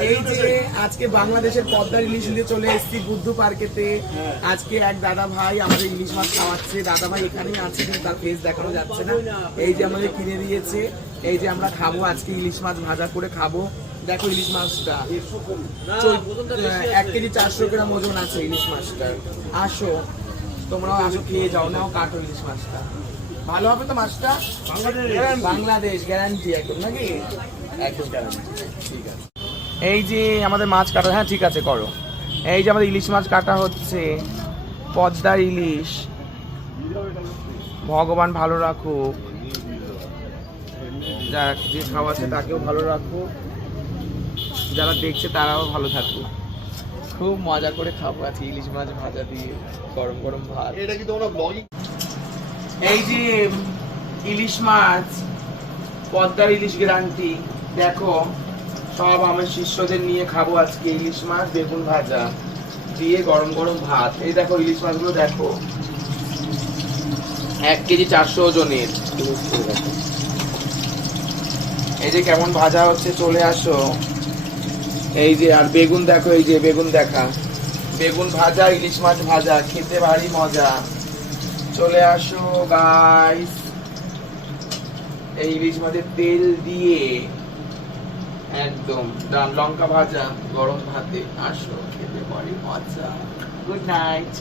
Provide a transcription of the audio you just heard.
এই যে আজকে বাংলাদেশের পদ্মার ইলিশ নিয়ে চলে এসেছি বুদ্ধ পার্কেতে। আজকে এক দাদা ভাই আমাদের ইলিশ মাছ খাওয়াচ্ছে। দাদা ভাই এখানেই আছে কিন্তু তার ফেস দেখানো যাচ্ছে না। এই যে আমাদের কিনে দিয়েছে, এই যে আমরা খাবো আজকে ইলিশ মাছ ভাজা করে খাবো। দেখো ইলিশ মাছটা 1 কেজি 400 গ্রাম ওজন আছে ইলিশ মাছটা। আসো তোমরাও আসো, খেয়ে যাও, নাও কাটো ইলিশ মাছটা। ভালো হবে তো মাছটা? বাংলাদেশ গ্যারান্টি একদম, নাকি? একদম গ্যারান্টি। ঠিক আছে, এই যে আমাদের মাছ কাটা, হ্যাঁ ঠিক আছে করো। এই যে আমাদের ইলিশ মাছ কাটা হচ্ছে, পদ্মার ইলিশ। ভগবান ভালো রাখুক, যারা যে খাওয়াচ্ছে তাকেও ভালো রাখুক, যারা দেখছে তারাও ভালো থাকুক। খুব মজা করে খাবো আজকে ইলিশ মাছ ভাজা দিয়ে গরম গরম ভাত। এটা কি তোমরা ব্লগিং? এই যে ইলিশ মাছ, পদ্মার ইলিশ গ্যারান্টি। দেখো সব আমার শিষ্যদের নিয়ে খাবো আজকে ইলিশ মাছ বেগুন ভাজা দিয়ে গরম গরম ভাত। এই দেখো ইলিশ মাছগুলো দেখো, 1 কেজি 400 ওজনের। এই যে কেমন ভাজা হচ্ছে, চলে আসো। এই যে আর বেগুন দেখো, এই যে বেগুন দেখা, বেগুন ভাজা ইলিশ মাছ ভাজা খেতে ভারী মজা। চলে আসো গাইস, এই ইলিশ মাছের তেল দিয়ে একদম লঙ্কা ভাজা গরম ভাতে। আসো খেতে ভারী মজা। Good night.